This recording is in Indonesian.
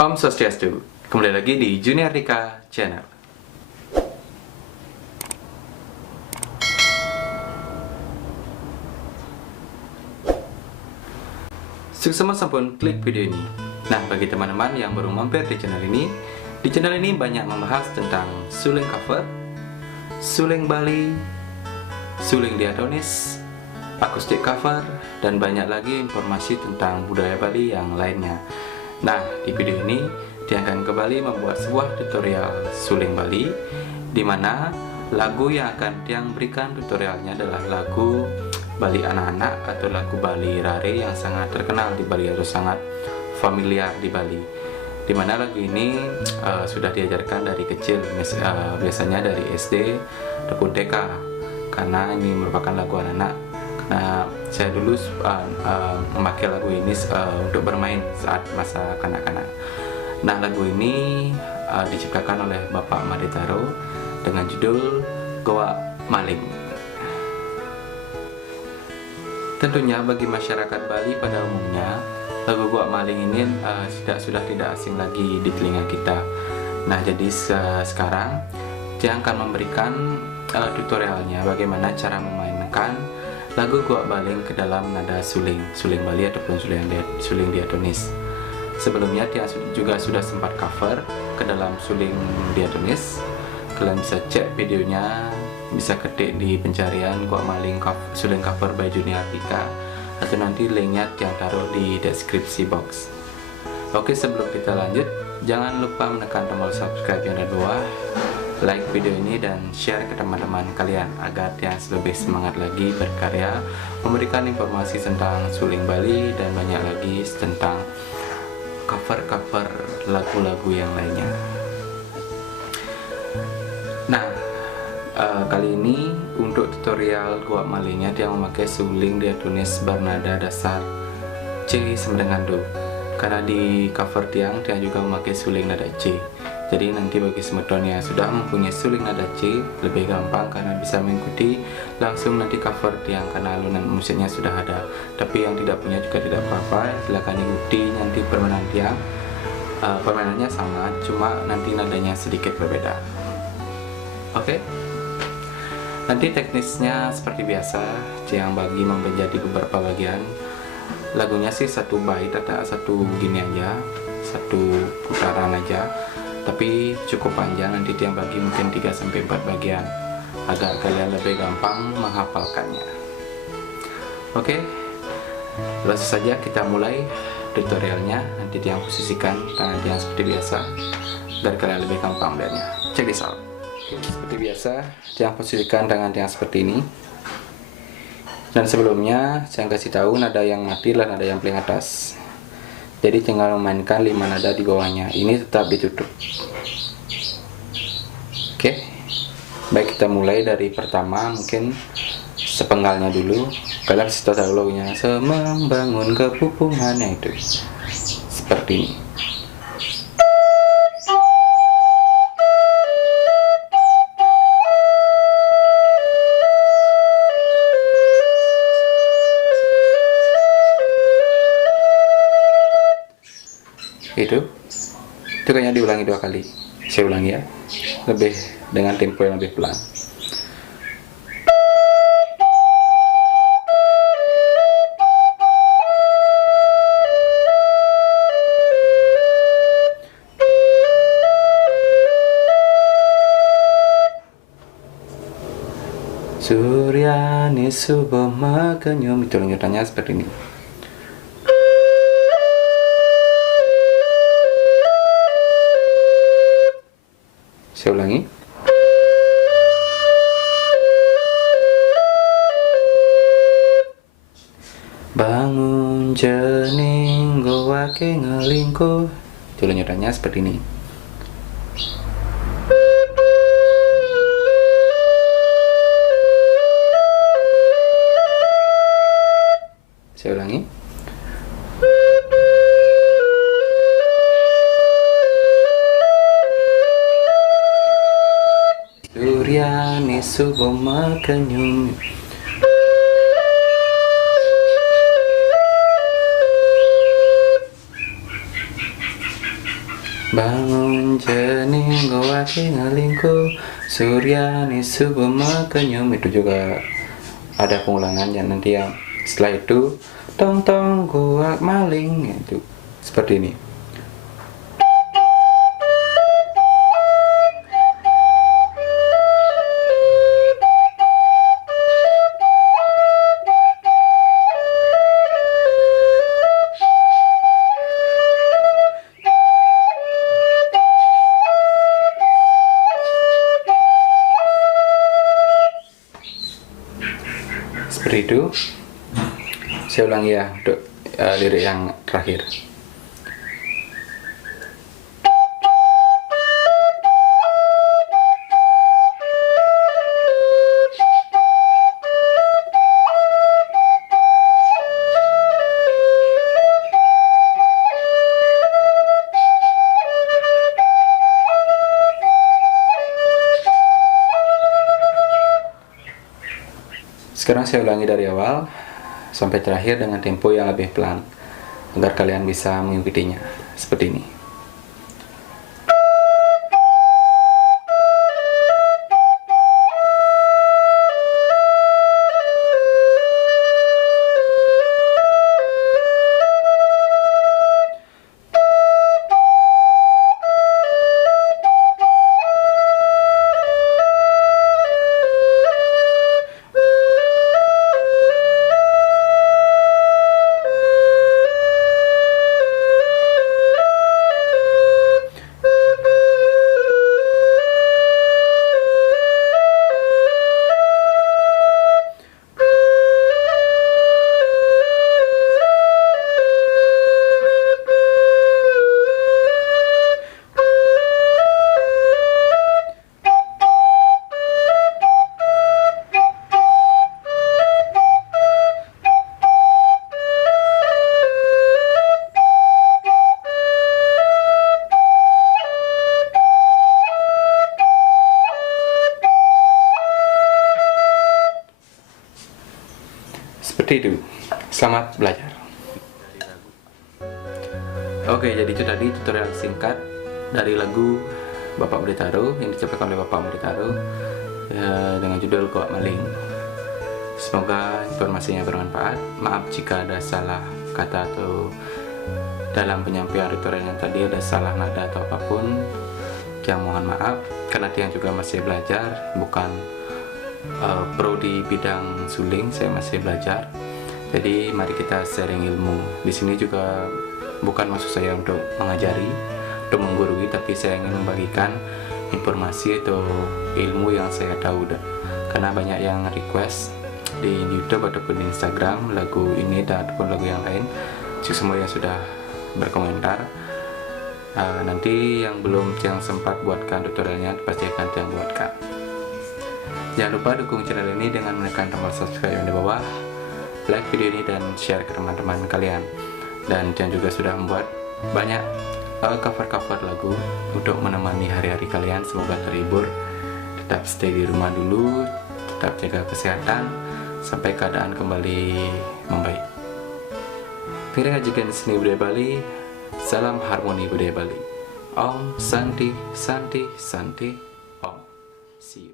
Om Swastiastu, kembali lagi di Junior Dika Channel. Sukses sampun klik video ini. Nah, bagi teman-teman yang baru mampir di channel ini banyak membahas tentang suling cover, suling Bali, suling diatonis, akustik cover, dan banyak lagi informasi tentang budaya Bali yang lainnya. Nah, di video ini dia akan kembali membuat sebuah tutorial suling Bali, di mana lagu yang akan Tiang berikan tutorialnya adalah lagu Bali anak-anak atau lagu Bali Rare yang sangat terkenal di Bali atau sangat familiar di Bali. Di mana lagu ini sudah diajarkan dari kecil, biasanya dari SD ataupun TK, karena ini merupakan lagu anak-anak. Nah, saya dulu memakai lagu ini untuk bermain saat masa kanak-kanak. Nah, lagu ini diciptakan oleh Bapak Maditaro dengan judul Goa Maling. Tentunya bagi masyarakat Bali pada umumnya, lagu Goa Maling ini sudah tidak asing lagi di telinga kita. Nah, jadi sekarang dia akan memberikan tutorialnya bagaimana cara memainkan lagu Goa Maling ke dalam nada suling Bali ataupun suling diatonis. Sebelumnya dia juga sudah sempat cover ke dalam suling diatonis. Kalian bisa cek videonya, bisa ketik di pencarian Goa Maling suling cover by Junior Dika, atau nanti linknya Tiang taruh di deskripsi box. Oke, sebelum kita lanjut, jangan lupa menekan tombol subscribe yang ada di bawah, like video ini dan share ke teman-teman kalian agar Tiang lebih semangat lagi berkarya, memberikan informasi tentang suling Bali dan banyak lagi tentang cover-cover lagu-lagu yang lainnya. Nah, kali ini untuk tutorial Goa Malingnya dia memakai suling diatonis bernada dasar C sama dengan Do, karena di cover dia juga memakai suling nada C. Jadi nanti bagi semeton yang sudah mempunyai suling nada C lebih gampang karena bisa mengikuti langsung nanti cover Tiang karena alunan musiknya sudah ada. Tapi yang tidak punya juga tidak apa-apa, silakan ikuti nanti permainan Tiang. Permainannya sama, cuma nanti nadanya sedikit berbeda. Oke. Nanti teknisnya seperti biasa, Tiang bagi menjadi beberapa bagian. Lagunya sih satu bait atau satu gini aja, satu putaran aja. Tapi cukup panjang, nanti Tiang bagi mungkin 3-4 bagian agar kalian lebih gampang menghafalkannya. Oke, langsung saja kita mulai tutorialnya. Nanti Tiang posisikan tangan Tiang seperti biasa agar kalian lebih gampang melihatnya. Check this out. Seperti biasa, Tiang posisikan tangan Tiang seperti ini. Dan sebelumnya saya kasih tahu nada yang mati dan nada yang paling atas. Jadi tinggal memainkan 5 nada di bawahnya. Ini tetap ditutup. Oke. Baik, kita mulai dari pertama, mungkin sepenggalnya dulu. Kalian harus tahu lagunya. Semembangun kepupungannya itu. Seperti ini. Itu kayaknya diulangi 2 kali. Saya ulangi ya, lebih dengan tempo yang lebih pelan. Suryani subama kenyum, itu lanjutannya seperti ini. Saya ulangi. Bangun jening goa ke ngelingkuh. Itu lanjutannya seperti ini. Saya ulangi. Suryani subama kenyum. Bangun jening goa tingalingku, suryani subuh makenyum. Itu juga ada pengulangannya nanti yang setelah itu tong tong goa maling, itu seperti ini. Seperti itu. Saya ulangi ya untuk lirik yang terakhir. Sekarang saya ulangi dari awal sampai terakhir dengan tempo yang lebih pelan agar kalian bisa mengikutinya seperti ini. Seperti itu. Selamat belajar. Oke, jadi itu tadi tutorial singkat dari lagu Bapak Buritaro yang diciptakan oleh Bapak Buritaro dengan judul Goa Maling. Semoga informasinya bermanfaat. Maaf jika ada salah kata atau dalam penyampaian tutorial yang tadi ada salah nada atau apapun. Yang mohon maaf karena Tiang juga masih belajar, bukan pro di bidang suling, saya masih belajar. Jadi mari kita sharing ilmu. Di sini juga bukan maksud saya untuk mengajari, untuk menggurui, tapi saya ingin membagikan informasi atau ilmu yang saya tahu. Karena banyak yang request di YouTube ataupun di Instagram lagu ini dan ataupun lagu yang lain. Semua yang sudah berkomentar. Nanti yang belum yang sempat buatkan tutorialnya pasti akan yang buatkan. Jangan lupa dukung channel ini dengan menekan tombol subscribe yang di bawah, like video ini dan share ke teman-teman kalian. Dan Tiang juga sudah membuat banyak cover-cover lagu untuk menemani hari-hari kalian. Semoga terhibur. Tetap stay di rumah dulu, tetap jaga kesehatan sampai keadaan kembali membaik. Kira Kajikan Seni Budaya Bali. Salam harmoni budaya Bali. Om Santi Santi Santi Om. See you.